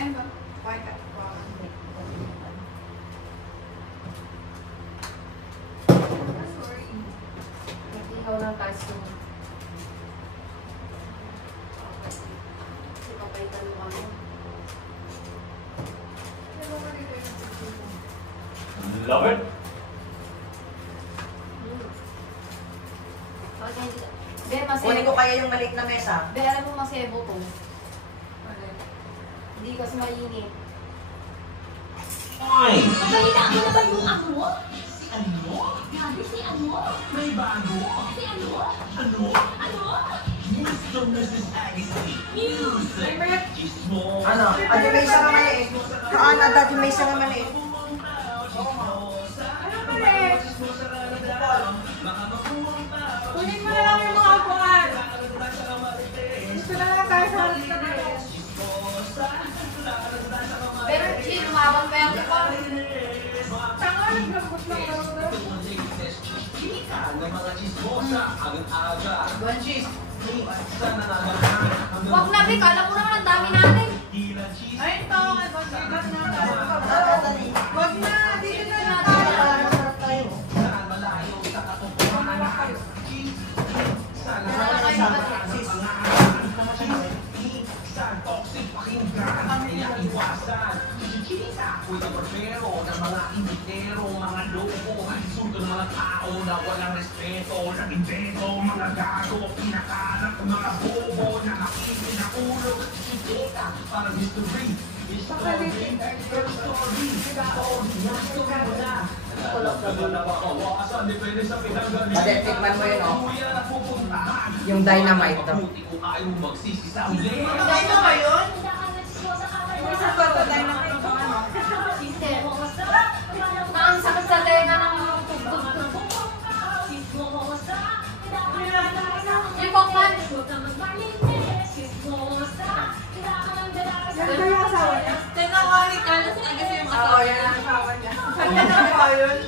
Ayun ba? White at sorry. Nag-ihaw ng kaso. Kasi kapay talungan mo. Love it! Okay, Be, masebo. Kunin ko kaya yung maliit na mesa. Be, alam mo masebo to. Hindi kasi mainit. Ay! Magalitaan mo na ba yung ano? Si ano? Grabe si ano? May bago? Si ano? Ano? Ano? Mr. Mrs. Agassi. Music. Ano? Adi may isa nga maliit. Kaan at adi may isa nga maliit. Kunin mo na lang yung mga alcohol. Gusto na lang tayo sa Pero, Chi, lumabang pa yung tipo. Tanga, naglambot lang ako. Wag na, Be. Kala ko naman ang dami natin. Ay, ito. Magbigat na tayo. Wag na. Dito na lang tayo. Kuya Barbero, ng mga imitero, mga loko, sunod ng mga tao na walang respeto, nag-invento, mga gago, pinakalat, mga bobo, nakakikin na ulo, sitika, parang history, story, Adi, tikman mo yun, oh. Yung dynamite to. Ano ba yun? Isa ba ito? Dynamite ba? Sister. Ang sakit sa tenga ng tugtog-tugtog. Yung Pokman. Yan ba yung asawa niya? Tinawari ka na kasi yung Oo, yan ang asawa niya. Kanya na ba yun?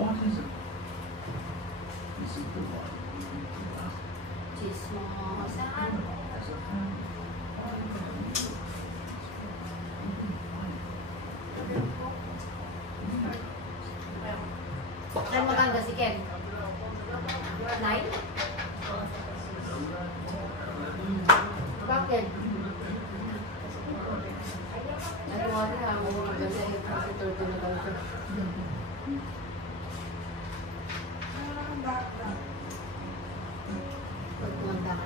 What is it? This is the one. Chismosan. Ay, maganda si Ken. 9? Bakit? Nagawari ha, maganda kasi turtle na daw siya. Pagkumanda ka.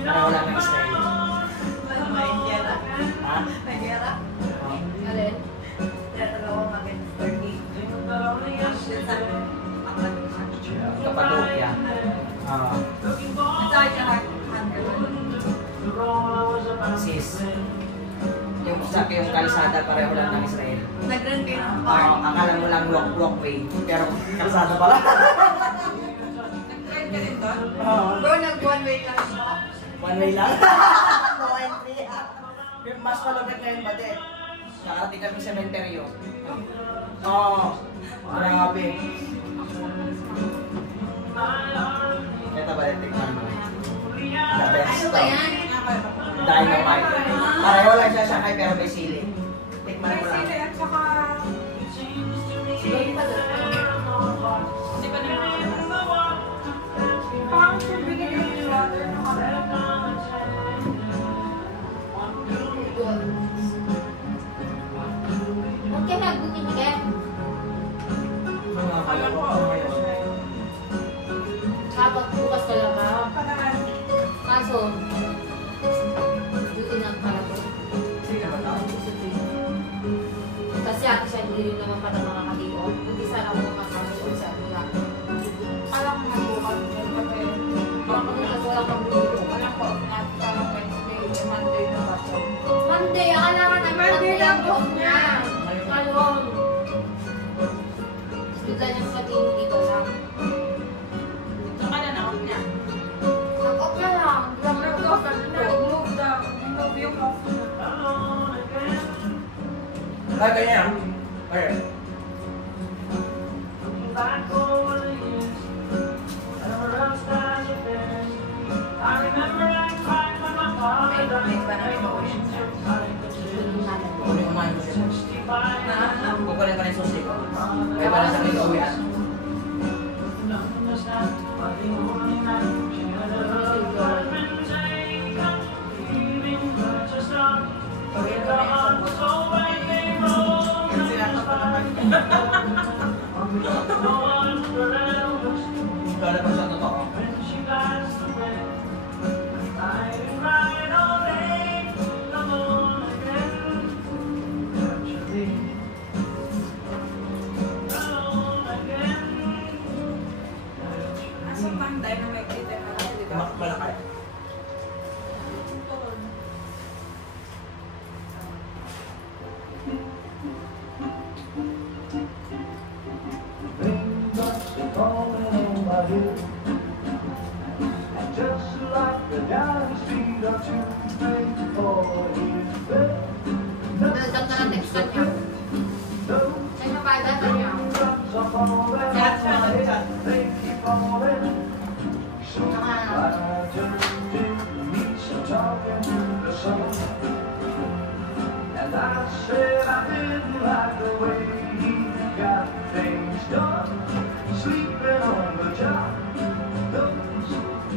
Para wala kang Israel. May gera. Ha? May gera. Alin? Kapadokya. Sis. Yung kalsada pareho lang ng Israel. Nag-run kayo ng Oo, akala mo lang walkway. Pero kalsada pala. Nag-run ka rin doon? Oo. Bro, nag-one way lang siya. One way lang. No entry. Yung mas malapit ngayon ba din? Nakarating kami sa cementerio. Oo. Grabe. Ito ba yung tikman mo? The best. Ano ba yan? Dynamite. Pareho lang siya sakay pero may sili. Tikman mo lang. Sili at saka... Hindi pa doon. Hindi pa naman. Parang kung binigyan yung water na kami. Huwag ka na bumibigyan. Kaso, duty na pala ko. Sige naman ako. Kasi ate siya hindi rin naman pala makakatiyo. Hindi sana ako makakatiyo sa nila. Alam mo nga bukas. Kasi, Kasi wala kang grupo. alam ko, natin sa Wednesday, Monday na ba siya? Monday, akala nga namin Monday lang po po niya. Ngayon. Bigla niya sabihin dito lang. Saka na na-off niya. Nag-off na lang. Grabe ko sa dito. Nag-move daw. Nag-move yung off niya. Ay, kanya. Ayun. May ba na emotion siya? Kunin ko man ko siya. Kukunin ko na yung susi ko. Kaya para sa mga uwian. Kaya pa siya totoo. Asa pang dynamic dito na lang, di ba? Malakay. Just like the down street or two, three, four years back. Nagdag na lang text niya. Siya na pa data niya. Chat siya, nag-chat. And I said I didn't like the way he got things done, sleeping on the job. Those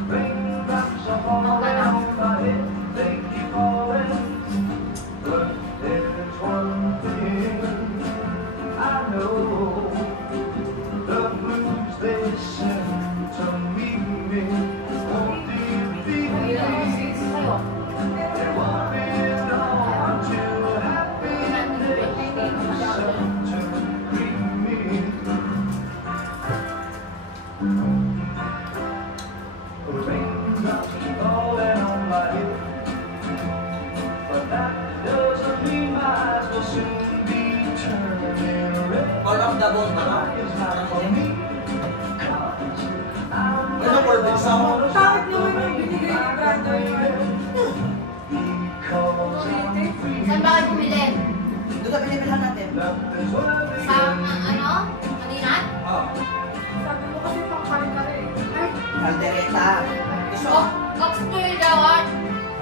raindrops are falling on my head, they keep falling. But there's one thing I know, the blues they send to meet me won't defeat me. Kayo. They won't be on to happiness, to greet me. Raindrops keep falling on my head, but that doesn't mean my eyes will soon be turning red. All of the bone ba? It's not for me, 'cause I'm Ano for this song? Bakit naman yung binigay ni Brandon yun? because I'm free. Saan ba kayo bumili? Doon na binibilhan natin. Nothing's worth Sa ano? Kanina? Oo. Sabi mo kasi pang kare-kare. Ay, Caldereta. Iso. Oxtail daw.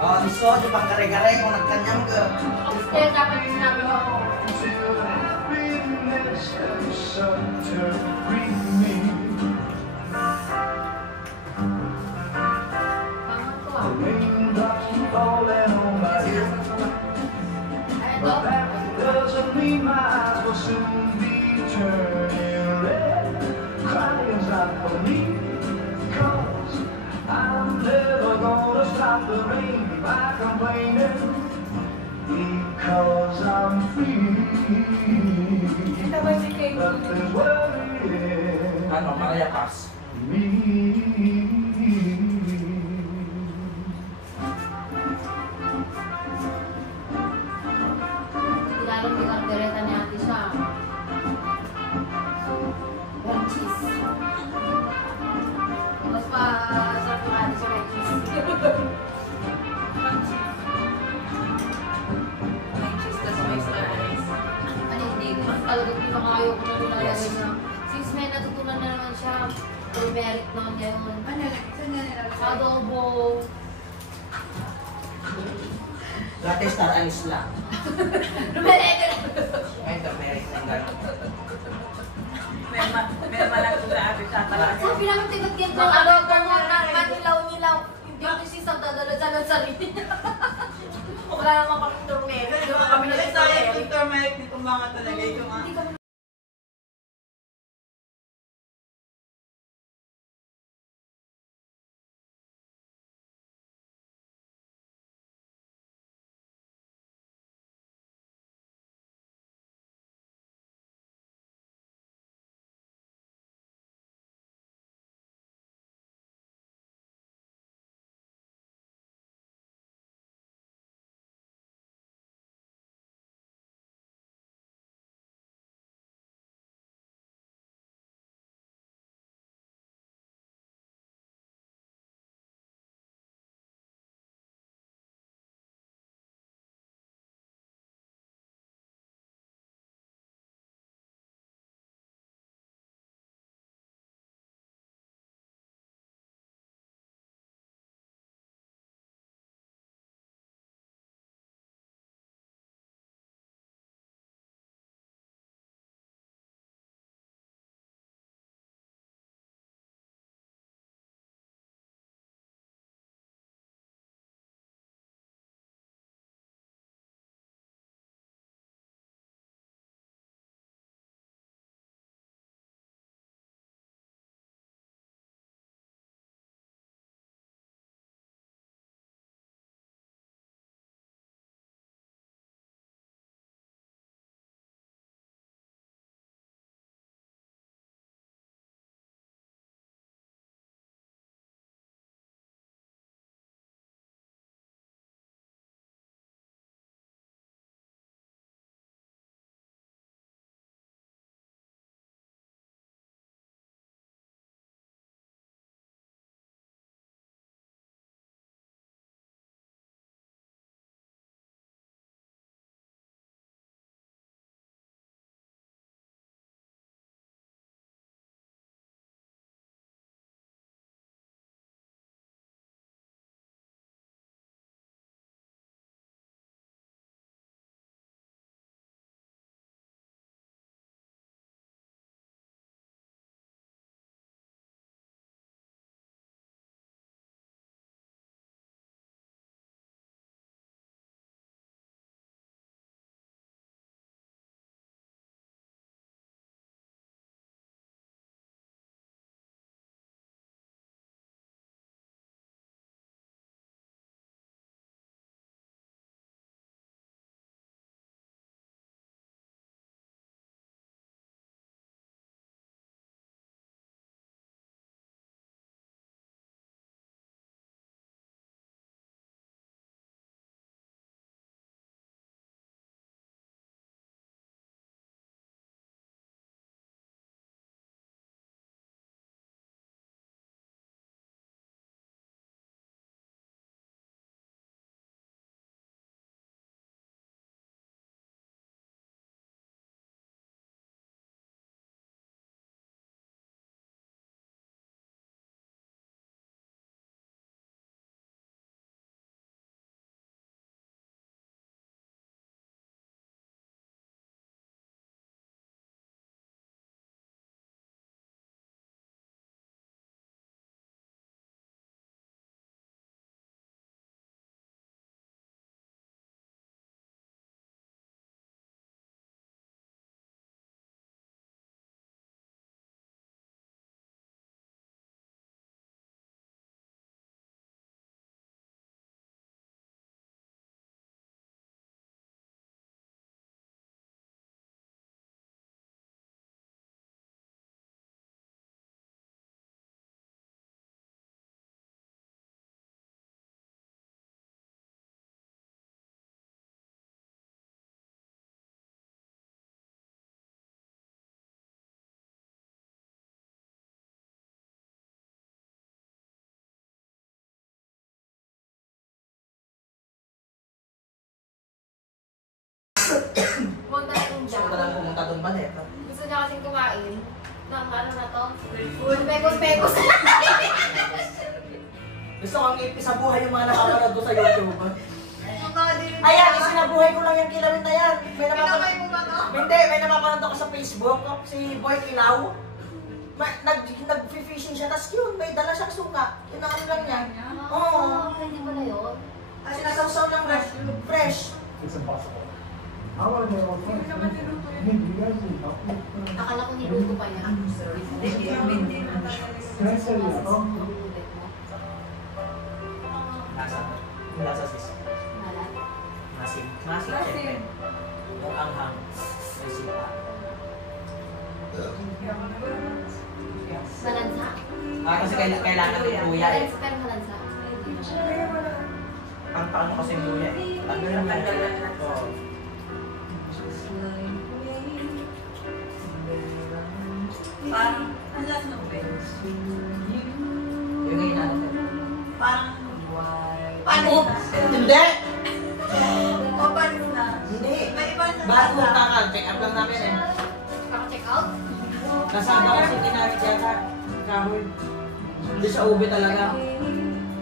Oo, iso. Di pang kare-kare kung nagkanyang ka. Oxtail dapat sinabi ko. till happiness and such to greet me. Pangat ko The ah. raindrops keep falling on my head, Ay, ito. but that doesn't mean my eyes will soon be turning red. Crying's not for me, 'cause I'm never gonna stop the rain by complaining, because I'm free. kita ba si Kate? Nothing's worrying Ano, Maria Paz. me. Ilalim yung kardereta ni ate siya. One cheese. Mas pa sarap yung ate siya may cheese. May cheese tas may star anise. Ano hindi ko talaga pinakaayok ko na nilalagay niya. Since may natutunan na naman siya, turmeric na ngayon. Ano, saan niya nilalagay? Adobo. Latte star anise lang. Turmeric! Ngayon, turmeric lang gano'n. May malaki na ate siya talaga. Sabi namin tinagyan ko ang adobo mo na manilaw-nilaw. Hindi ko siya sa dadala-dala sa sarili niya. Wala naman kami turmeric. Di ba kami Kami nag-turmeric? nagsasabi yung turmeric dito mga talaga. Yung mga Hindi kami badet. Gusto niya kasing kumain ng ano na to? Pekos-pekos. Gusto kong ipisabuhay yung mga nakapanood ko sa YouTube. Mga din. Ayan, isinabuhay ko lang yung kilawin na yan. May Pinamay mo ba to? Hindi, may napapanood ako sa Facebook. Si Boy Kilaw. Nag-fishing siya, tapos yun, may dala siyang suka. Yun ang ano lang niya. Oo. Hindi pala yun. Kasi nasawsaw ng fresh. It's impossible. I want to know what Hindi naman niluto yun. You guys need help me? Akala ko niluto pa niya. Hindi na talaga. Can I say yes? Lasa sis. Masim. Masim, syempre. Yung anghang. May sipa. Malansa. Kasi kailangan ng luya eh. Malansa pero malansa. Ang paano kasi yung luya eh. Tanggal yung luya. Oo. Parang, ang last ng bench. Yung ngayon natin. Parang, Ano? Hindi! o panis na. Hindi. May iba sa Bago takal, check up lang namin eh. Kaka-check out? Nasada kasi ginamit yata. Kahoy. Hindi siya ube talaga.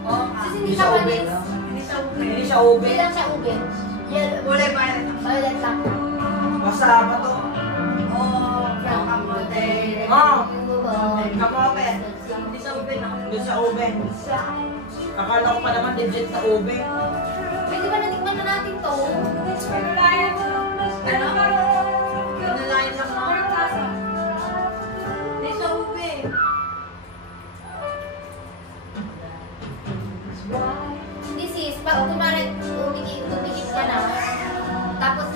Oo. Kasi Hindi hindi siya siya ube. manis. Hindi siya ube. Hindi siya ube. Hindi lang siya ube. Yellow. Kulay violet. Violet lang. Masama to. Oo. Kamote. Oo. Kamote. Hindi siya ube na. Hindi siya ube. Akala ko pa naman legit na ube. Pwede ba natikman na natin to? Pinulayan mo. Ano? Pinulayan lang mo. Hindi siya ube. Hindi sis, pag kunwari tumigit ka na, tapos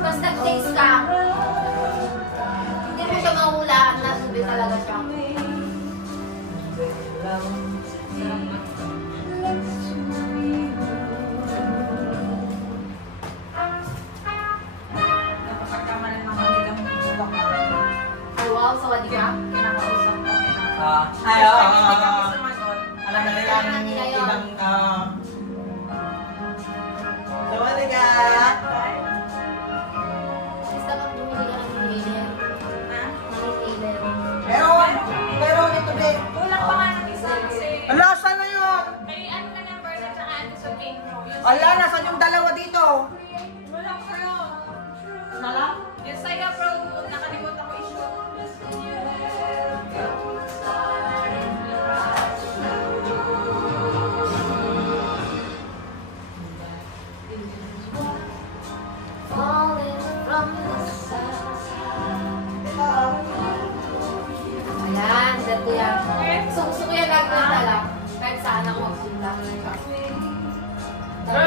basta taste ka, hindi mo siya mahulaan na ube talaga siya. Napapagkamalan ng kanilang bulak. Ay wow, sawadi ka? Kinakausap ko. Ay, oo. Alam na nila Alam na nila yun. ibang... Sorry ka! Basta pag bumili ka ng inhaler. Ng inhaler. Pero ito be. Kulang pa nga ng isa kasi Ang lasa na yun! may ano na ng burn at saka ano sa pink. Ala, nasan yung dalawa dito? Wala ko yun. Nala? Yung sa'yo bro, nakalimutan ko issue. Falling from the sky. Ayan, dito yan. Gusto ko yan lagi na tala. Kahit saan ako magpunta.